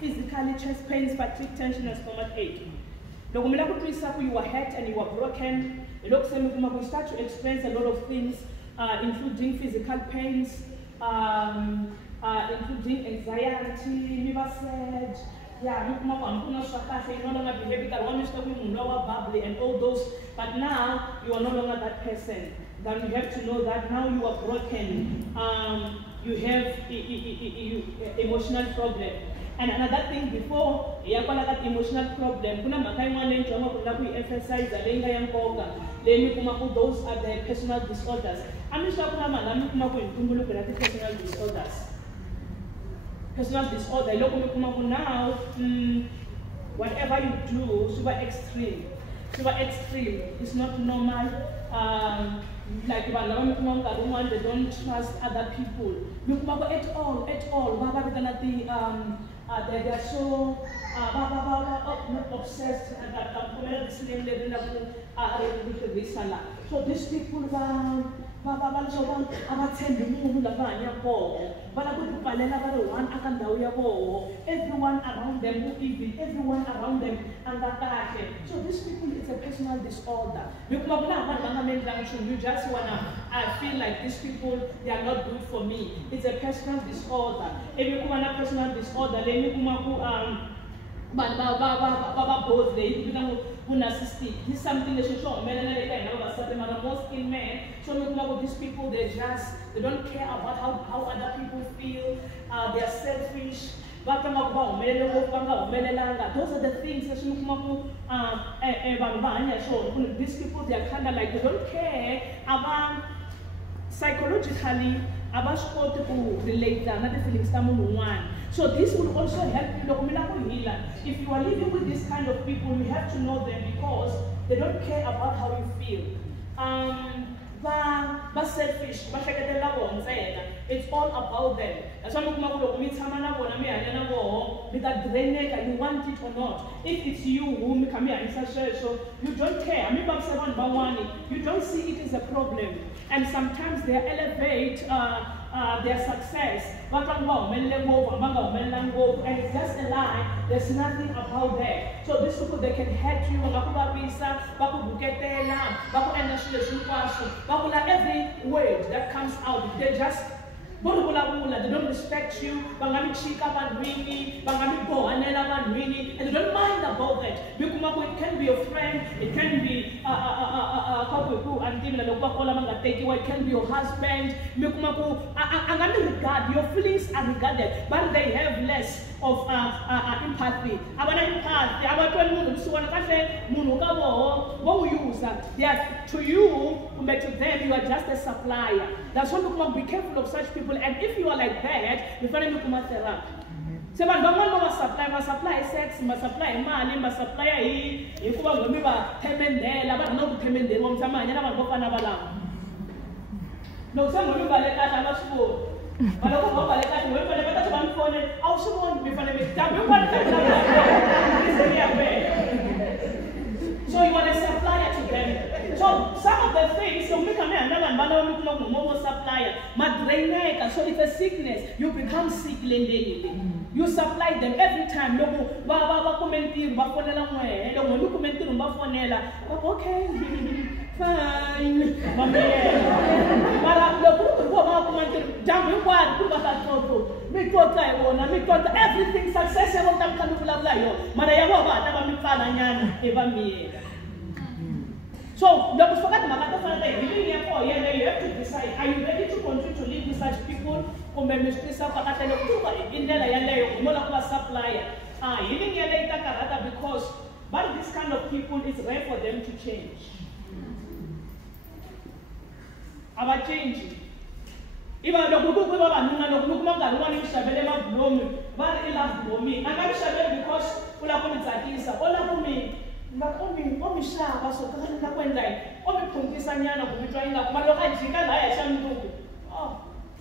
physically, chest pains, fatigue, tension, and stomach ache. You were hurt and you were broken. You start to experience a lot of things, including physical pains, including anxiety, you were sad. Yeah, you no longer behave bubbly and all those, but now you are no longer that person. Then you have to know that now you are broken. You have emotional problem. And another thing before, you have that emotional problem. Kuna makai emphasize those are the personal disorders. I'm sure personal disorders. Personal disorder. Now, whatever you do, super extreme. Super extreme. It's not normal. Like they don't trust other people. At all. They are so not obsessed so these people everyone around them who evil, everyone around them so these people, it's a personal disorder. You just wanna feel like these people, they are not good for me. It's a personal disorder. If you have a personal disorder, then you narcissistic. This is something that should show men most in men. So these people, they don't care about how other people feel. They are selfish. Those are the things that these people, they are kind of like, they don't care about psychologically about how to relate to another feelings. So this will also help you. If you are living with this kind of people, you have to know them because they don't care about how you feel. But selfish. It's all about them. You want it or not. If it's you who come here and say, so you don't care. You don't see it as a problem. And sometimes they elevate their success. And it's just a lie. There's nothing about that. So these people, they can hurt you. Every word that comes out, they just they don't respect you, and they don't mind about that. It can be your friend, it can be it can be your husband. Your feelings are regarded, but they have less of empathy. What we use they are to you, but to them you are just a supplier. That's why you be careful of such people. And if you are like that, you find them therapy. So when don't supply sex, supply money, supply you go no, some of you are like but so you are a supplier to them. So some of the things, so supplier, so it's a sickness. You become sick daily. You supply them every time. Okay, fine. Everything success. So, you have to decide, are you ready to continue to live with such people? Because but this kind of people, it's rare for them to change. About changing. Even the because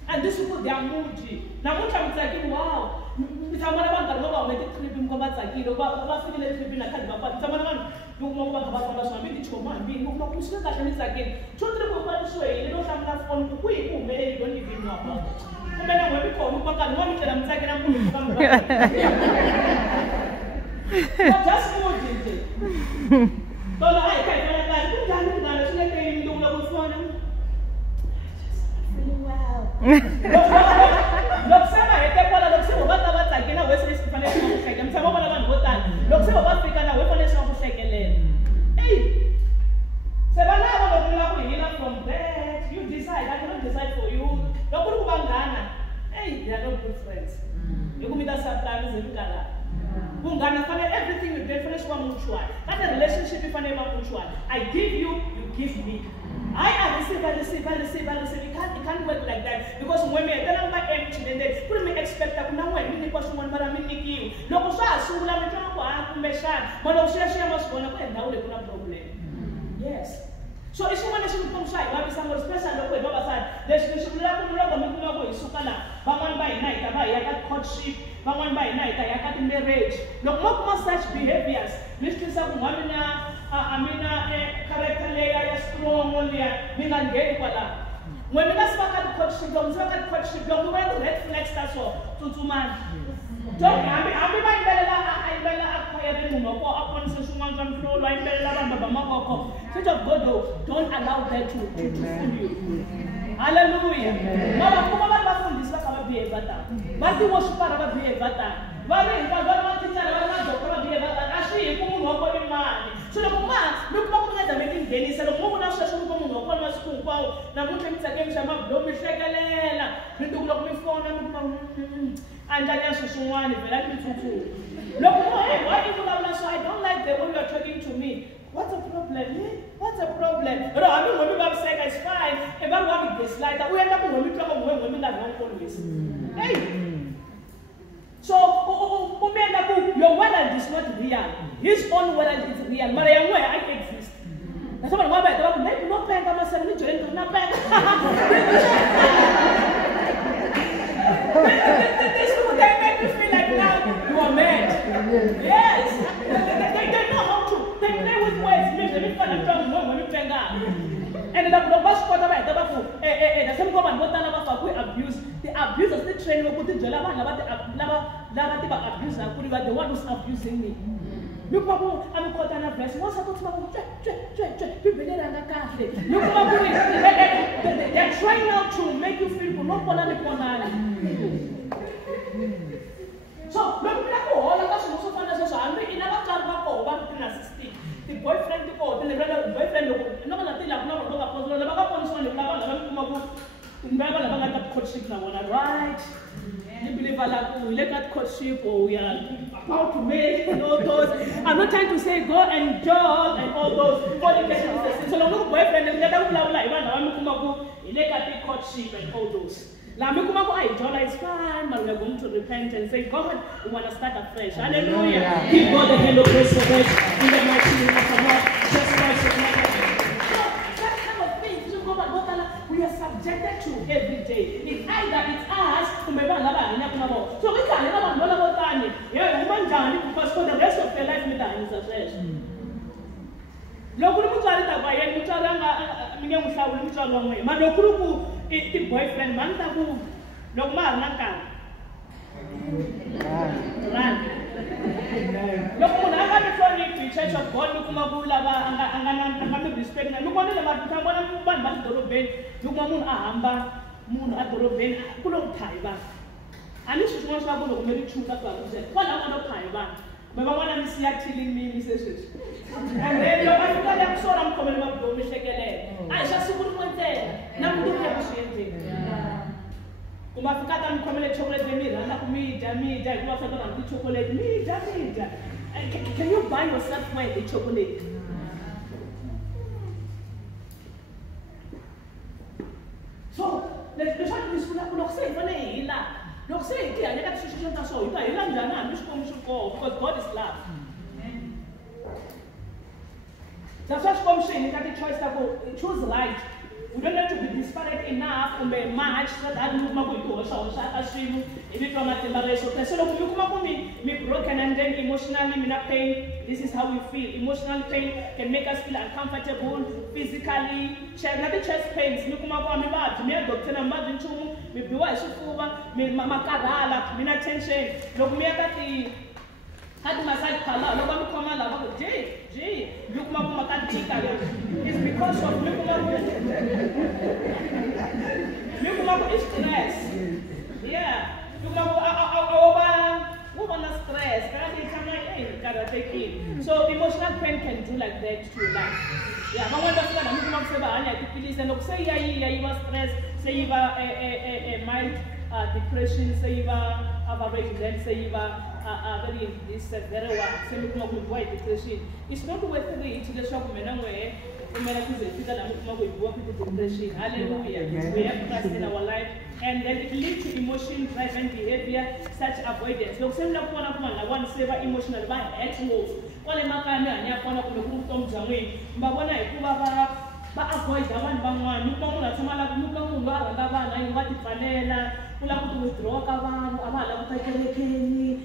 and these people, they are moody. Now, what I'm thinking, wow, if I'm going to make a trip in Kobataki, or what feeling a trip in a country, but someone do more about being more considered that it's again. Children will find this way, they don't have enough on who made it, don't even know about it. everything you do, finish one mutual. That's a relationship if I never mutual. I give you, you give me. I receive. It can't work like that. Because when we are my empty, then they put me expect that now when we need someone, but I'm in you. No, so I saw them to but I share must go and now they put a problem. Yes. So if someone is from side, what is someone special? Look, Baba said, there's some level is Sukala, one by night, I got courtship, one by night, I got marriage. No more such behaviors. Mr. Samwana, character layer, strong only, Mingan Gay. When we spoke at courtship, don't talk at courtship, don't wear red flags, that's all, to man. Don't I don't allow that to fool you. Hallelujah. Mama, come on, this is be a better. But you was para be a better. So the woman, look at the making Dennis and the woman of Sasson Common School. Now, look at the games about Domi Shagalena, you do look me for and I answer someone if I like me to. Look, why do you have so I don't like the way you are talking to me. What's the problem? What's the problem? No, I mean, when we have said it's fine, if I want this like that, we end up when we talk about women that don't always. Hey! So, your wallet is not real. His own wallet is real. But I am where I exist. That's what I'm about. Maybe not paying for myself, not paying. They make me feel like now you are mad. Yes. They know how to. They play with words. They make fun of trouble when you bang out. And the bus quarter right, the same woman, what abuse. The abusers, they train me, put the lava, abuse, the one who's abusing me. Look, I'm caught on a verse. Once I got to people there and a cafe. Look, they're trying out to make you feel not one on the corner. So, look, all of us also find us. I'm making another time for one thing assisting. The boyfriend, the boyfriend, no one until I've never got a courtship now, right? You believe we let that courtship or we are about to make all those. I'm not trying to say go and jog and all those. So long boyfriend and let them blah blah blah. Let that courtship and all those. It's fine, but we are going to repent and say, God, we want to start afresh. Hallelujah. Give God the hand of grace for us in the mighty name of the Lord. Just like that kind of thing, we are subjected to every day. It's either it's us, so we can't have another time. Yeah, because for the rest of their life, we are afresh. The boyfriend man taku no man nangkan run no kuna kami from the church of God no kuma bula ba angana kami respect na no kuna na matutambona ban ban doroben no mun ahamba mun adoroben kulo thai ba ani shushwa shwa kulo kumeli chuka kwa kuze kwa na no thai ba mama wana misi killing me mrs and then yo afika ya sora mkomele mabdo mishekele aisha sikuru kwente na mdu ya kushente kumafika mkomele chocolate mira na kumida kwa fata na chocolate mida can you buy yourself the chocolate so let's try to discuss what say fane ila look say kia ya ka situation ta so ita ila njana mishko because God is love. That's why I'm saying you got the choice to go choose right. We don't have to be disparate enough to be match that you come to show assume if you from a temporary so look you come me broken and then emotionally me not pain. This is how we feel. Emotional pain can make us feel uncomfortable physically. Not chest pains. Me come me bad. Me doctor na mad nchumu. Me biwa isufuba. Me makarala. Me na tension. Look me akati had massage pala. Look me come ala. Jay. Look me makati kaya. It's because of me come is stress. Yeah. Look me stress. So emotional pain can do like that too. Like, yeah, but when that's what I'm not saying, I like to please and say you was stressed, say you have a mild depression, say you have average, let's say, very this very well, semi-white depression. It's not worth it to the shop way. Hallelujah. We have Christ in our life, and then it leads to emotion, drive, and behavior, such avoidance. Look, same like one saver emotional by actual. One makana and yapona kutum jamwe. Babona ikuba ba avoid the one bangwan. Nukamuna samala nukamuna lavana in what panela. Ula to withdraw kavan, amala takelekeni,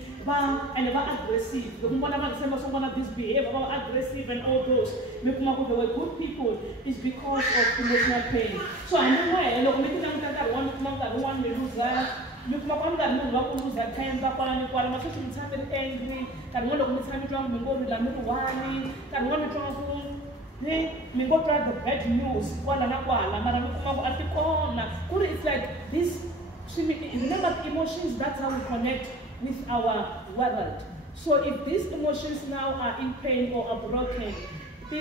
and aggressive. The woman of someone of this behavior, aggressive and all those. Mikumaku were good people is because of emotional pain. So I know why look making that one may lose that. Mikumakam that no lose that time back on what is happening angry, that one of the time drunk, we go with a little whining, that one drunk. We go try the bad news. It's like this. Remember, emotions, that's how we connect with our world. So if these emotions now are in pain or are broken, they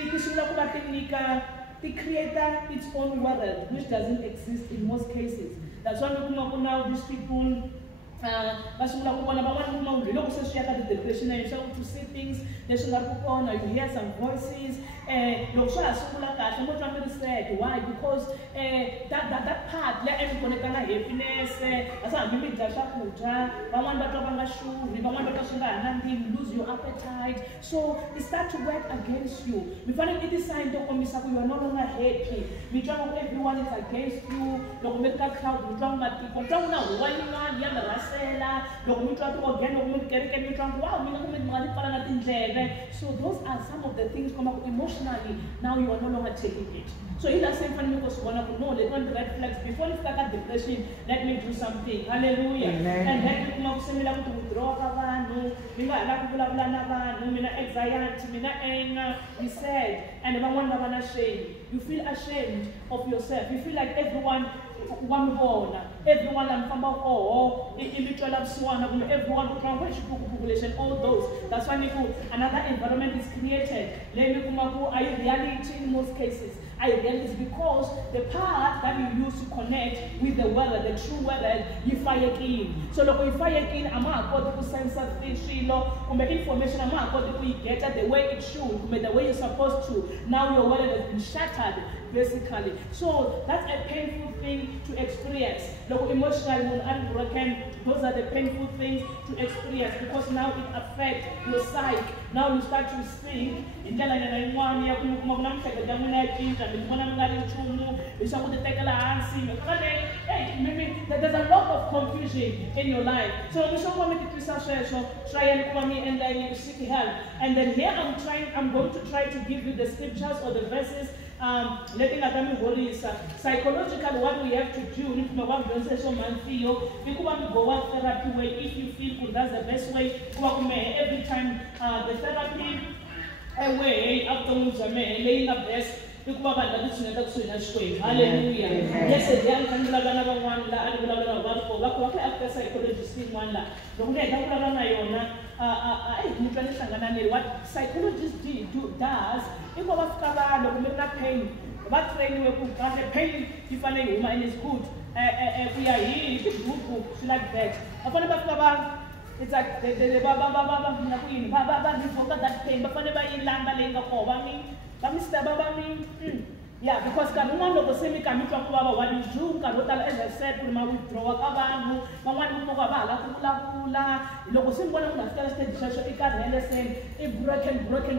create its own world, which doesn't exist in most cases. That's why we now these people to see things, they should have on, you hear some voices. Why? Because that part, let everyone can have happiness, lose your appetite. So it starts to work against you. We find it is sign that you are no longer happy. We try everyone is against you. So those are some of the things come up emotionally. Now you are no longer taking it. So in that same family, because one of no, they want the red flags before you start that depression. Let me do something. Hallelujah. Amen. And then you come up similar to withdraw. Anger. He said, and everyone ashamed. You feel ashamed of yourself. You feel like everyone. Everyone and from all everyone population, all those. That's why another environment is created. I reality in most cases. It's because the part that you use to connect with the world, the true world, you fire in. So look, you fire in, I'm going to sense make information, I'm going to get it the way it should, the way you're supposed to. Now your world has been shattered, basically. So that's a painful thing to experience. Look, emotionally unbroken, those are the painful things to experience because now it affects your psyche. Now you start to think, maybe there's a lot of confusion in your life. So we shall make it try and come and then seek help. And then here I'm going to try to give you the scriptures or the verses. Letting Adam worry psychological what we have to do. We go out therapy way if you feel good, that's the best way. Every time the therapy away afterwards laying up best. Hallelujah. Yes, again, what psychologists does, if pain, what pain if a woman is good, we are here, it's like that. It's like the that pain, but yeah, because one of the same can what you do, as I said, withdraw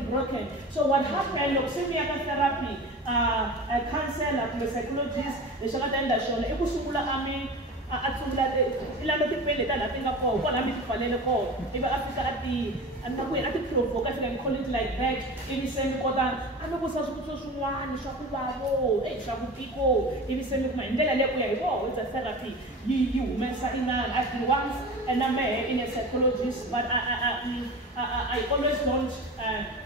broken. So what happened, therapy, a counselor, a psychologist, the Shalatan and the way I could provoke, I call it like that. If you send me I'm not going if you send me it's a therapy. You I've been once and I'm in a psychologist, but I always want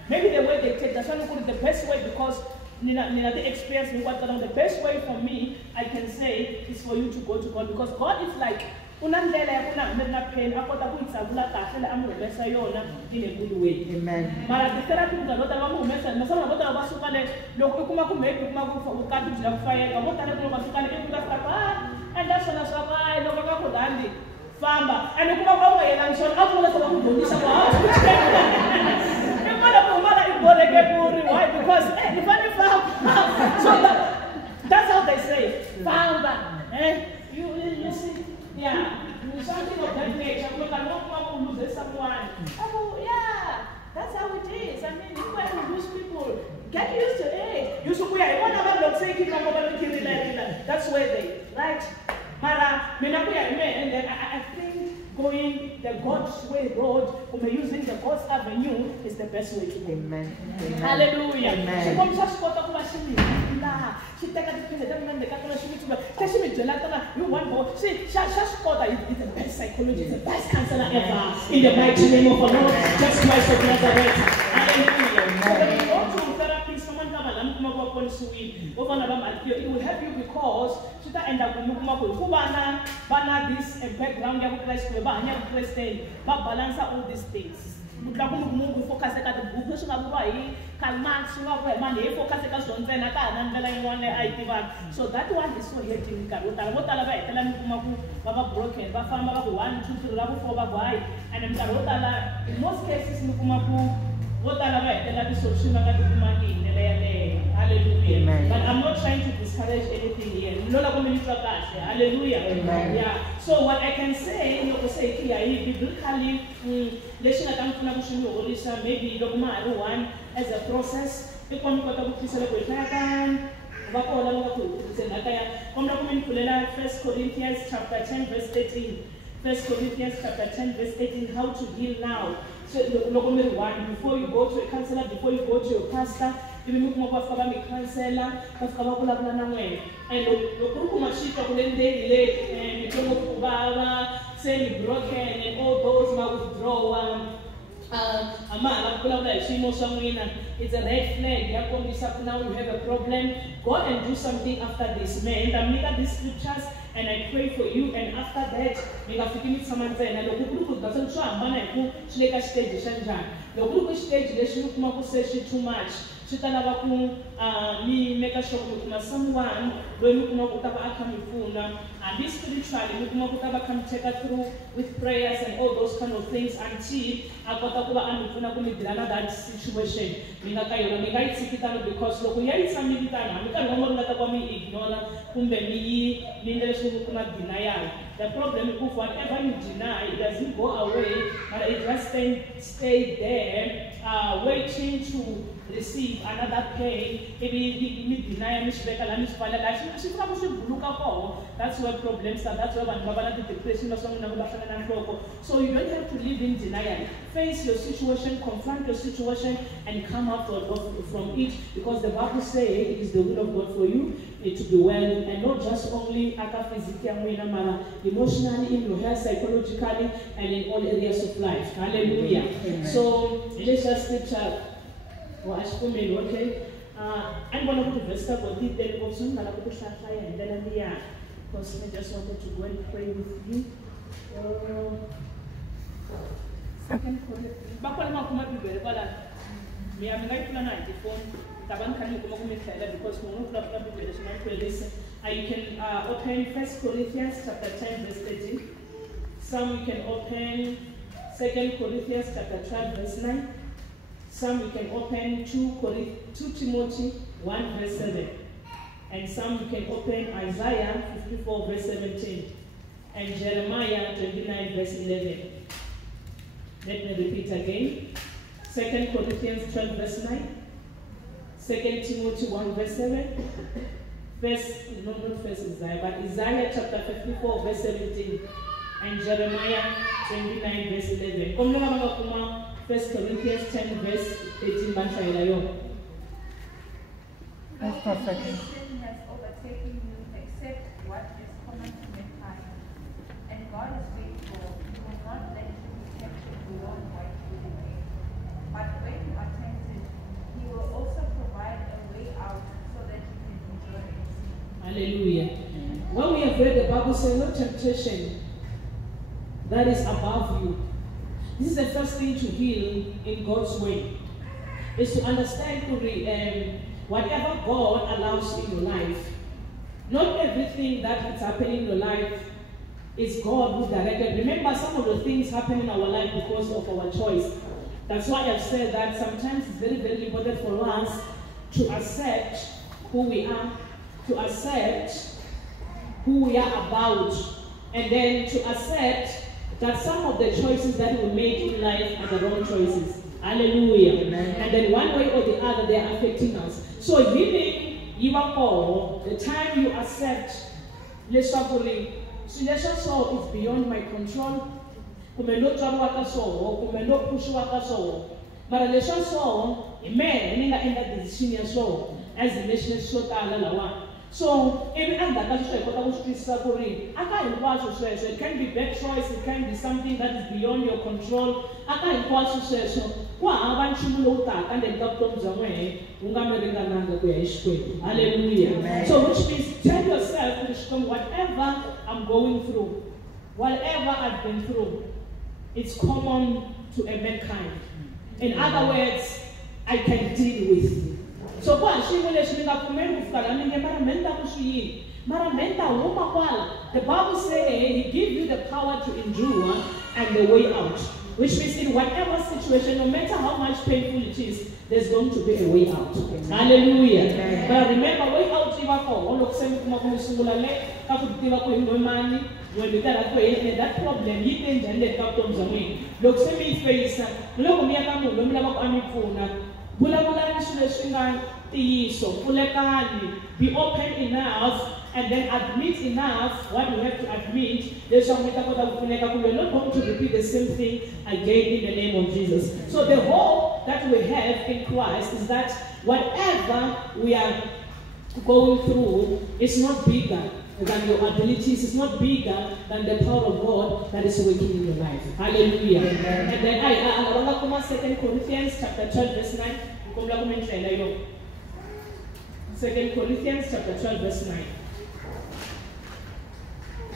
maybe the way they take that's why the best way because the experience the best way for me I can say is for you to go to God because God is like pain in a good way. Amen. The therapy and that's when I Famba. And you come over here and show up with the why? Because so that's how they say. Famba. You see? Yeah. Something of that nature. We cannot lose someone. Oh, yeah. That's how it is. I mean, if I lose people, get used to it. You should wear one of them say that's where they right. But I think going the God's way road, using the God's avenue is the best way to go. Amen. Hallelujah. Amen. She take you want more. See, it's the best psychologist, the best counselor ever. In the mighty name of our Lord, just Christ of Nazareth. Hallelujah. So when you go to therapy, someone come and it will help you because she end up with this background of Christ, but balance all these things. Focus at the book, so that one is so hating. And in most cases, hallelujah. Amen. But I'm not trying to discourage anything here. Hallelujah. Amen. Yeah. So what I can say, biblically, maybe one as a process. First Corinthians chapter 10 verse 13. 1 Corinthians chapter 10 verse 18, how to heal now. So before you go to a counselor, before you go to your pastor, even if you go to a counselor, and broken and all those withdraw. It's a red flag. Now you have a problem. Go and do something after this. Man, I make up these scriptures and I pray for you. And after that, make a feeling someone say, and the group doesn't show a man and who make a stage. The group stage, they should not say too much. Me make a show with someone when you know and this spiritually you can take her through with prayers and all those kind of things until I got that situation. Because look, we are some military, we can no longer ignore denial. The problem is whatever you deny, it doesn't go away, but it just stay there, waiting to receive another pain. Maybe deny that's where problems are. That's where depression or something. So you don't have to live in denial. Face your situation, confront your situation, and come out from it, because the Bible says it is the will of God for you to be well, and not just only physically, emotionally, in your health, psychologically, and in all areas of life. Hallelujah. Amen. So let's just scripture. Okay. I'm going to go to verse 14, then also I'm going to go to Shafaya, and then because I just wanted to go and pray with you. Second Corinthians. You can open 1 Corinthians chapter 10 verse 13. Some you can open 2 Corinthians chapter 12 verse 9. Some you can open 2 Timothy 1 verse 7. And some you can open Isaiah 54 verse 17. And Jeremiah 29 verse 11. Let me repeat again. 2 Corinthians 12 verse 9. 2 Timothy 1 verse 7. Not first Isaiah, but Isaiah chapter 54 verse 17. And Jeremiah 29 verse 11. 1 Corinthians 10 verse 18. That's perfect. Sin has overtaken you except what is common to mankind. And God is faithful. He will not let you be tempted beyond what you can bear. But when you are tempted, He will also provide a way out so that you can enjoy it. Hallelujah. When we have read the Bible says no temptation that is above you. This is the first thing to heal in God's way. Is to understand whatever God allows in your life. Not everything that is happening in your life It's God who directed. Remember, some of the things happen in our life because of our choice. That's why I've said that sometimes it's very, very important for us to accept who we are, to accept who we are about, and then to accept that some of the choices that we make in life are the wrong choices. Hallelujah. Amen. And then one way or the other, they are affecting us. So healing, the time you accept, so it's beyond my control. Mara leswa so, amen, ninga enda decision ya so, as the nation so tala lawa. So, every anda kaso kota kushisa kuri, aka inkwaso so, it can be bad choice, it can be something that is beyond your control. Aka inkwaso so, kwa abantu chumulo uta, and then kaptom zamwe, ungamerika nanga kuya ishkwe. Hallelujah. So, which means tell yourself, whatever I'm going through, whatever I've been through, it's common to a mankind. In other words, I can deal with. So the Bible says He gives you the power to endure and the way out. Which means in whatever situation, no matter how much painful it is, there's going to be a way out. Hallelujah. But remember, way out when we got that problem, you can generate captains of me. Look, send me face. Look, me a camu, Lumla Amifuna. Bulabulan Sulesingan, be open enough and then admit enough what you have to admit. There's some we're not going to repeat the same thing again in the name of Jesus. So the hope that we have in Christ is that whatever we are going through is not bigger than your abilities, is not bigger than the power of God that is working in your life. Hallelujah. Amen. And then I 2 Corinthians chapter 12 verse 9. 2 Corinthians chapter 12 verse 9.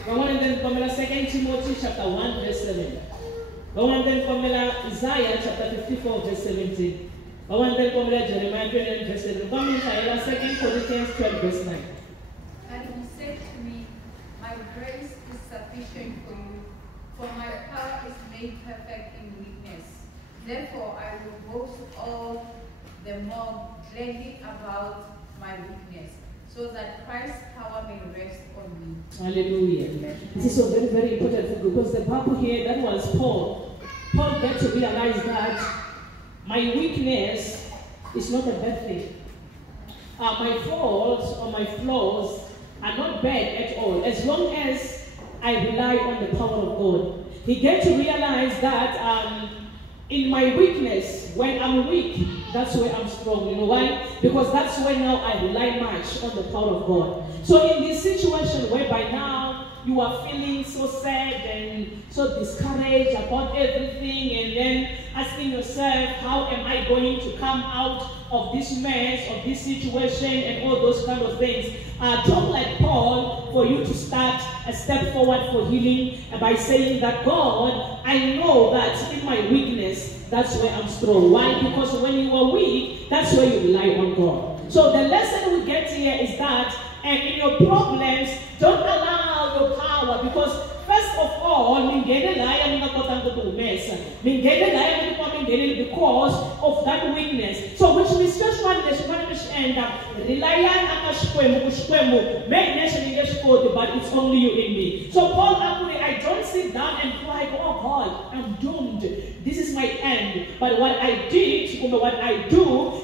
And then 2 Timothy chapter 1 verse 7. And then Isaiah chapter 54 verse 17. And then Jeremiah 29 verse 7. 2 Corinthians 12 verse 9. And He said to me, my grace is sufficient for you, for my power is made perfect in weakness. Therefore I will boast all the more gladly about my weakness, so that Christ's power may rest on me. Hallelujah. This is so very, very important because the Bible here, that was Paul. Paul got to realize that my weakness is not a bad thing. My faults or my flaws are not bad at all, as long as I rely on the power of God. He get to realize that in my weakness, when I'm weak, that's where I'm strong. You know why? Because that's where now I rely much on the power of God. So in this situation whereby now you are feeling so sad and so discouraged about everything, and then asking yourself, how am I going to come out of this mess, of this situation, and all those kind of things? Talk like Paul for you to start a step forward for healing by saying that, God, I know that in my weakness, that's where I'm strong. Why? Because when you are weak, that's where you rely on God. So the lesson we get here is that, and in your problems, don't allow your power, because first of all, because of that weakness. So which means just one nation end up relying on but it's only you in me. So Paul actually, I don't sit down and cry, oh God, I'm doomed. This is my end. But what I do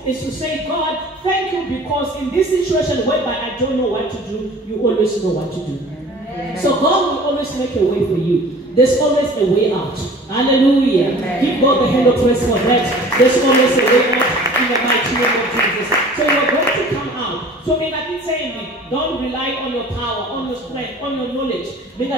is to say, God, thank you, because in this situation whereby I don't know what to do, you always know what to do. Amen. So God will always make a way for you. There's always a way out. Hallelujah. Amen. Give God the hand of praise for that. There's always a way out in the mighty name of Jesus. So you're going to come out. So may I keep saying, don't rely on your power, on your strength, on your knowledge. In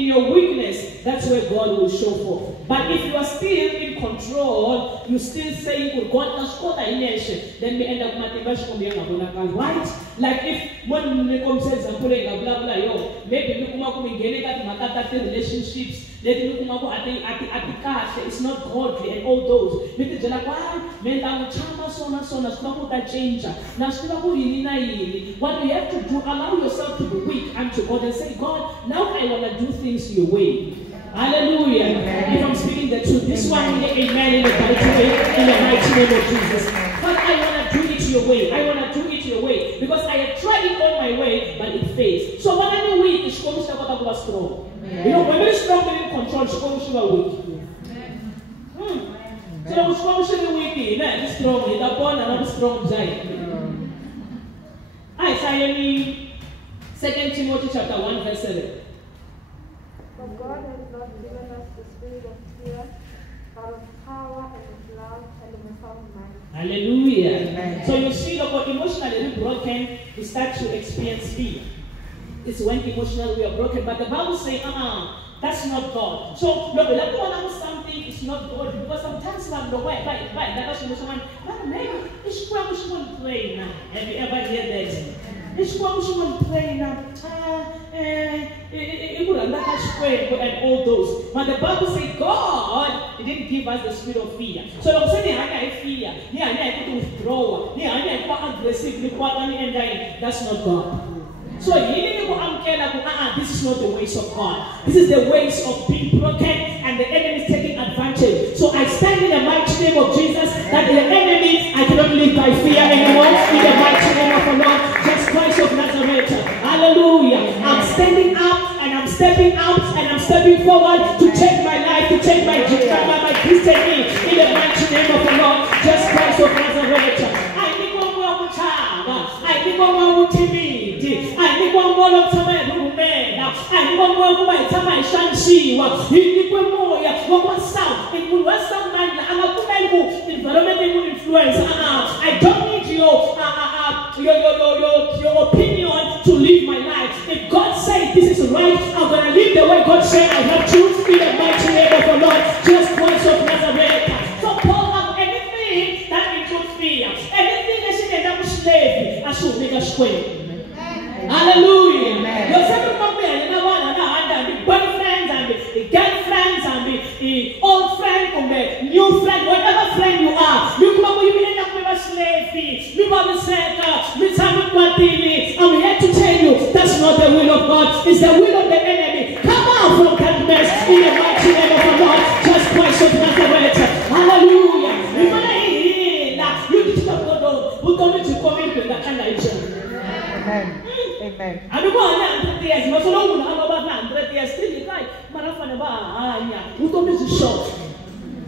your weakness, that's where God will show forth. But if you are still in control, you still saying, God has got a nation, then we end up right? Like if one says, maybe relationships, It's not godly and all those. What we have to do, allow yourself to be weak unto God and say, God, now I want to do things your way. Hallelujah. If I'm speaking the truth, this one, amen, in the mighty name of Jesus. But I want to do it your way. I want to do it your way. Because I have tried it all my way, but it fails. So when I'm weak, it's going to be strong. You know, when we're strong, we're in control, it's going to be weak. So it's going to be weak, it's strong, it's a born and not strong giant. I say in 2 Timothy chapter 1, verse 7. But God has not given us the spirit of fear, but of power and of love and of a sound mind. Hallelujah. Amen. So you see, look, emotionally broken, we start to experience fear. It's when emotionally we are broken. But the Bible says, that's not God. So, look, let me know something is not God. Because sometimes I'm the way, that's someone, maybe it's why we should pray now. Have you ever heard that? It's why we should pray now. And all those. But the Bible says God didn't give us the spirit of fear. So I'm saying I fear. I withdraw. I aggressive. That's not God. So this is not the ways of God. This is the ways of being broken and the enemy is taking advantage. So I stand in the mighty name of Jesus that the enemy, I cannot live by fear anymore. In the mighty name of the Lord, Jesus Christ of Nazareth. Hallelujah. I'm standing up and I'm stepping out and I'm stepping forward to change my life, to change my destiny. In the mighty name of the Lord, Jesus Christ of Nazareth. I think one more child. I think one more timid. I think one more of some man. I think one more of my time. Shanshi. He one more. What sound? It will was some man. I'm a environmental influence. I don't need your opinion to live my life. If God says this is right, I'm going to live the way God said I have to. In the mighty name of the Lord, Jesus Christ of Nazareth. So Paul has anything that includes fear, anything that should end up slavery, I should make a square. Hallelujah. You're saying the boyfriends and the girlfriends and the old friend and the new friend, whatever friend you are, you come up with end up with a slavery. I'm here to tell you that's not the will of God, it's the will of the enemy. Come out from that mess in the mighty name of the Lord, Jesus Christ of Nazareth. Hallelujah. You just have to know who told you to come into that kind of action. Amen. Amen. I don't want 100 years, but so long about 100 years, still you guys, who told me to short.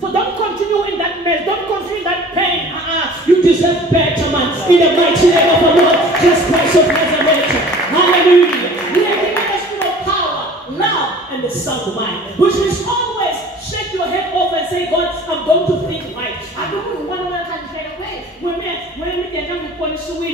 So don't continue in that mess, don't continue in that pain. You deserve better, man. In the mighty name of the Lord, Jesus Christ of Nazareth. Hallelujah. We are given the spirit of power, love, and the sound mind, which means always shake your head off and say, God, I'm going to think right. I don't want to say, when we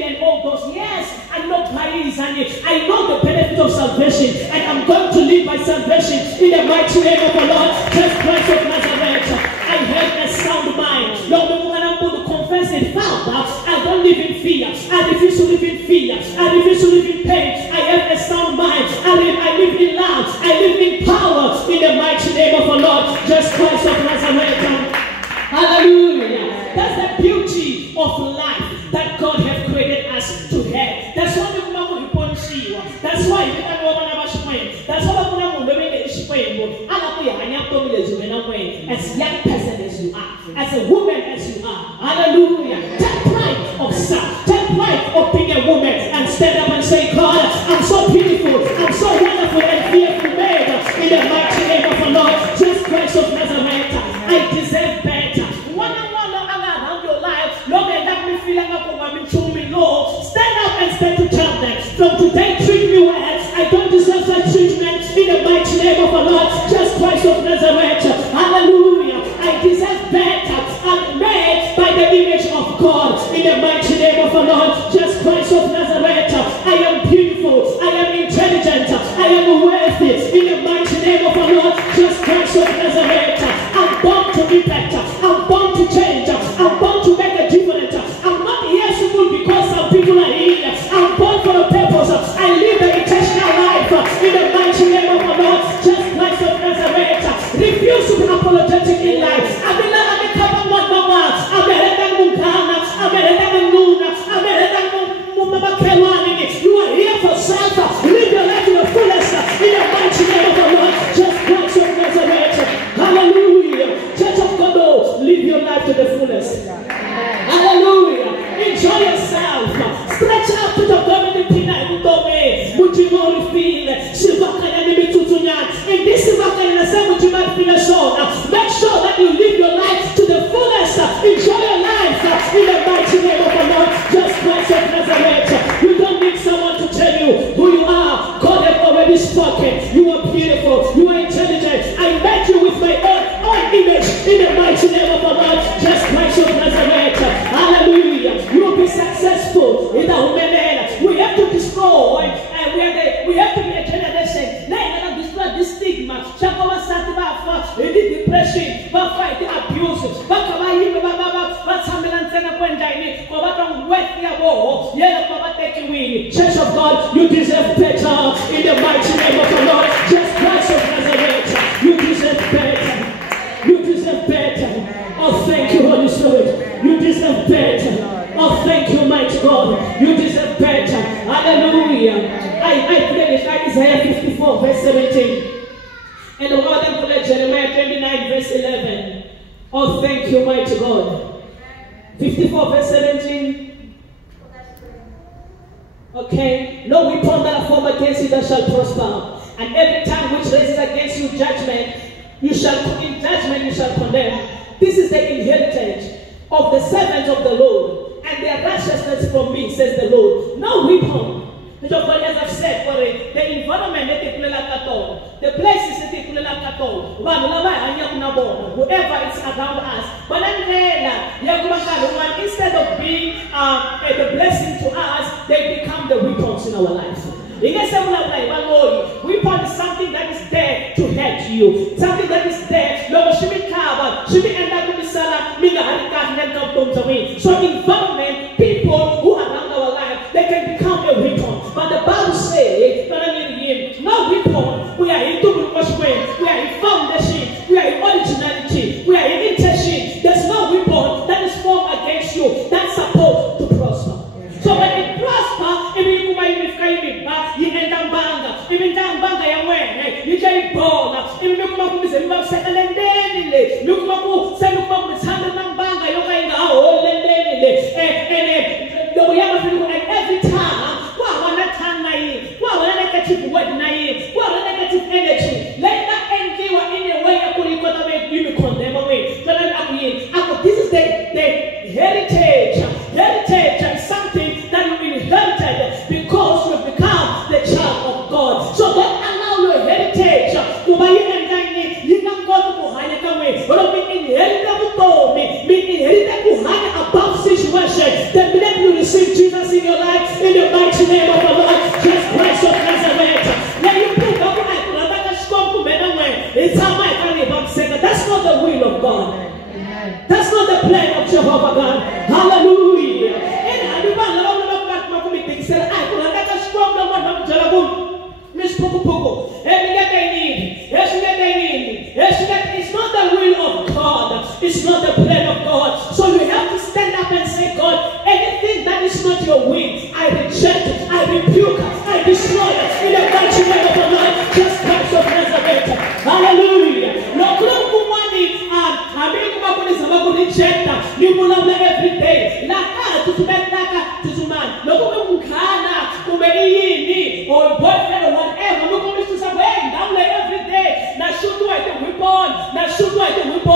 and all those. Yes, I know praise and I know the benefit of salvation, and I'm going to live by salvation in the mighty name of the Lord, Jesus Christ of Nazareth. I have a sound mind. Lord, I'm going to confess it, Father. I don't live in fear. I refuse to live in fear. I refuse to live in pain. I have a sound mind. I live in love. I live in power in the mighty name of the Lord, Jesus Christ of Nazareth. Hallelujah. That's the beauty of life that God has created us to have. That's why we come up with you. That's why you can go on about Shway. That's why we come up with Shway. As young person as you are, as a woman as you are. Hallelujah. Take pride of self. Take pride of being a woman and stand up and say, God, I'm so beautiful. I'm so wonderful and fearful made in the mighty name of the Lord, Jesus Christ of Nazareth. I deserve better. Stand up and stand to tell them. From today, treat me well. I don't deserve that treatment in the mighty name of the Lord, Jesus Christ of Nazareth. Hallelujah. I deserve better. I'm made by the image of God in the mighty name of the Lord, Jesus Christ of Nazareth. I am beautiful. I am intelligent. I am worthy in the mighty name of the Lord, Jesus Christ of Nazareth. I'm born to be better. I'm born to change. I'm born to make a difference. I'm not here simple because some people are here. I'm born for a purpose. I live the intentional life in the mighty name of the Lord, Jesus Christ of Nazareth. unapologetic in life. You are here for self. Live your life to the fullest in the mighty name of the Lord. Just Christ of Nazareth. Hallelujah. Church of God, live your life to the fullest. Hallelujah. Enjoy yourself. Stretch out to the government. In this make sure that you live your life to the fullest. Enjoy your life in the mighty name of the Lord. Just Christ of Nazareth. You don't need someone to tell you who you are. God has already spoken. You are beautiful. You are intelligent. I met you with my own image in the mighty name of the Lord. Just Christ of Nazareth. Hallelujah. You will be successful in the human. We have to destroy and we have to be a generation. Now destroy this stigma. Depression, fight abuse, Church of God, you deserve better in the mighty name of the Lord. Just Christ of Nazareth, you deserve better. You deserve better. Oh, thank you, Holy Spirit. You deserve better. Oh, thank you, mighty God. You deserve better. Hallelujah. I pray this Isaiah 54, verse 17. And the word of Jeremiah 29, verse 11. Oh, thank you, mighty God. 54, verse 17. Okay. No weapon that form against you that shall prosper. And every tongue which raises against you judgment, in judgment you shall condemn. This is the inheritance of the servants of the Lord, and their righteousness from me, says the Lord. No weapon. As I've said, the environment that the places that whoever is around us, but instead of being the blessing to us, they become the weapons in our lives. Weapon is something that is there to hurt you, something that is there. So environment, people who are around our life, they can become a weapon. But the Bible says, no weapon. We are in we are in foundation, we are in originality, we are in intention. There's no weapon that is formed against you that's supposed to prosper. So when it prosper, even every time, negative word, negative energy, let that energy in a way you be condemned away. This is the heritage. Heritage is something that you inherited because you have become the child of God. So don't allow your heritage to buy you above situation. Then let you receive Jesus in your life in the mighty name of the Lord, just Christ of Nazareth. That's not the will of God. That's not the plan of Jehovah God. Hallelujah. It's not the will of God. It's not the plan of God. So you have to stand up and say, God, anything that is not your will, I reject it, I rebuke it, I destroy it in the mighty name of the Lord, just Christ of Nazareth. Hallelujah. No every day. Or boyfriend or whatever. Look at Mr. Samuel, down there every day. Now shoot you at the weapon. Now shoot you at the weapon.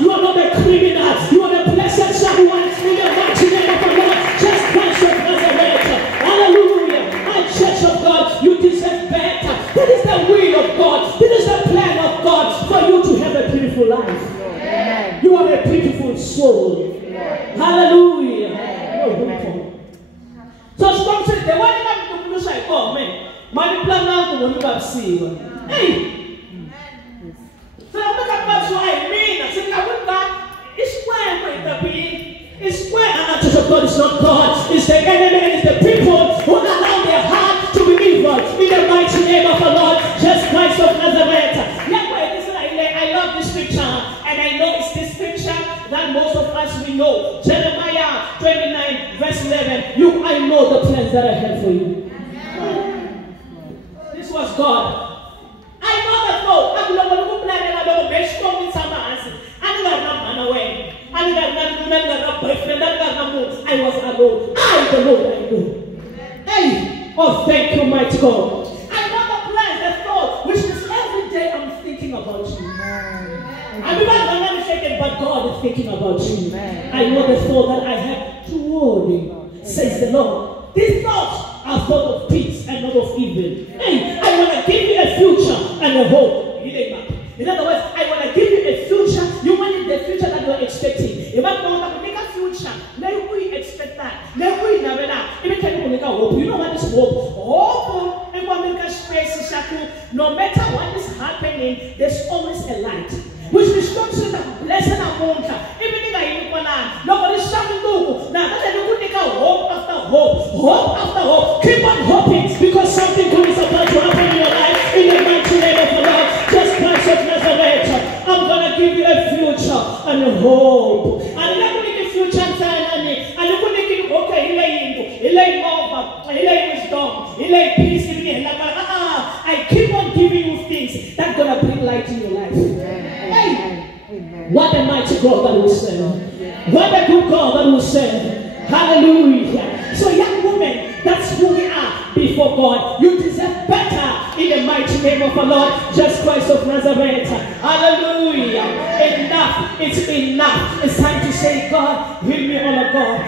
You are not a criminal. You are the blessed someone in the mighty name of the Lord. Just Christ of Nazareth. Hallelujah. My church of God, you deserve better. That is the will of God. This is the plan of God for you to have a beautiful life. Amen. You are a beautiful soul. Amen. Hallelujah. Amen. So strong says the one that you say, oh man, my plan now to want to see you. Hey, so I'm not about what I mean. I said, I would not. It's where it be. It's where the church of God is not God. It's the enemy. It's the people who allow their heart to be evil in the mighty name of the Lord, just Christ of Nazareth. Yeah, plans that I have for you. This was God. I know that God. I don't want to plan and I don't make strong in some answer. I don't run away. I don't remember boyfriend. I was alone. I don't know what I do. Hey, oh, thank you, mighty God. I know the plans, the thoughts, which is every day I'm thinking about you. I'm not shaken, but God is thinking about you. I know the thought that I have toward you, says the Lord. These thoughts are thoughts of peace and not of evil. Hey, I want to give you a future and a hope. In other words, I want to give you a future. You want the future that you're expecting. If I want to make a future, let we expect that. Let we never that. Even tell you make a hope. You know what is hope? Hope and what make a space. No matter what is happening, there's always a light. Which is not that blessing and wonder. Even if I look on, nobody shouting to. Now that you could make a hope after hope, hope after hope. Keep on hoping because something good is about to happen in your life. In the mighty name of the Lord, just Christ of Nazareth, I'm gonna give you a future and a hope. And I'm not gonna give you a future and I'm not gonna give you okay, He love, He wisdom, He peace, I keep on giving you things that's gonna bring light in your life. Hey, what a mighty God that we serve. What a good God that we serve. Hallelujah. So young woman, that's who we are before God. You deserve better in the mighty name of the Lord, just Christ of Nazareth. Hallelujah. Enough. It's enough. It's time to say, God, heal me, all of God.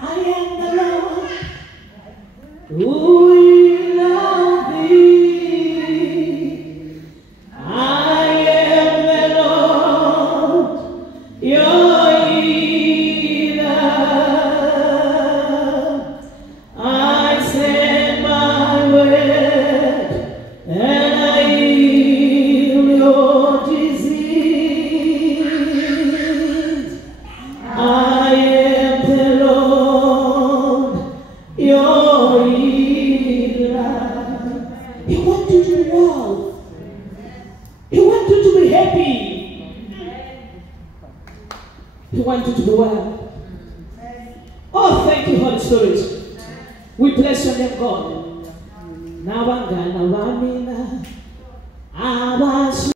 I am the Lord who love thee. I am the Lord, your healer. I send my word and I heal your disease. I am the Lord, your healer. He wants you to love. He wants you to be happy. He wants you to be well. Oh, thank you, Holy Spirit. We bless your name, God.